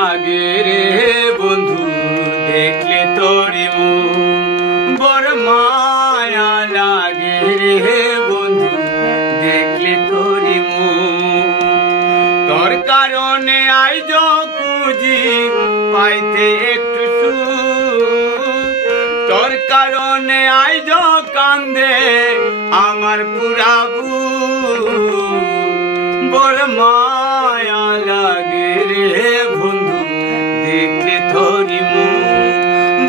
আগে রে বন্ধু দেখলে তোরি বড় মায়া লাগে রে বন্ধু দেখলে তোরি তোর কারণে আইজ খুঁজি পাইতে একটু তোর কারণে আইজ কান্দে আমার পুরা বড় মায়া লাগে রে বন্ধু দেখলে তোরি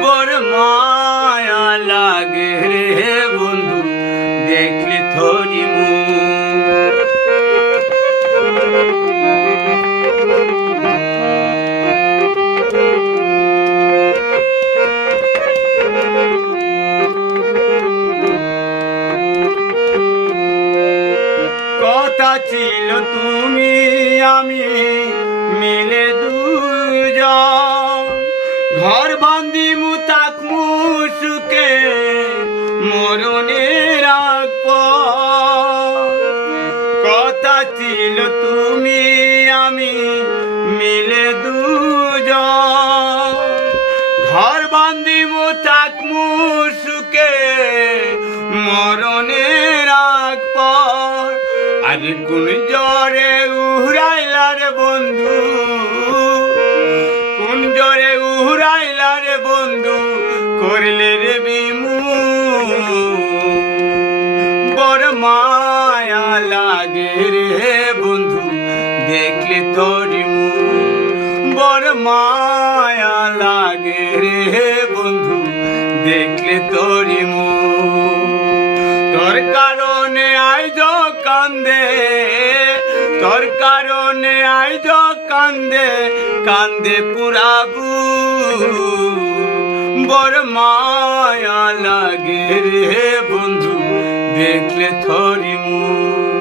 বড় মায়া লাগে রে বন্ধু দেখলে তোরি কথা ছিল তুমি আমি মিলে দুজন ঘর বান্ধি মুতাক মুসুকে মরণের আগ কথা ছিল তুমি আমি মিলে দুজন ঘর বান্ধি মুতাক মুসুকে মরণের আগ আর কোন জরে উড়াইলার বন্ধু কোন জরে উড়াইলার বন্ধু করলে রে বিমু বড় মায়া লাগে রে বন্ধু দেখলে তোরি বড় মায়া লাগে রে বন্ধু দেখলে তোরি তোর কারণে আইজ কান্দে তোর কারণে আইজ কান্দে কান্দে পুরাবু বড় মায়া লাগে রে বন্ধু দেখলে তোরি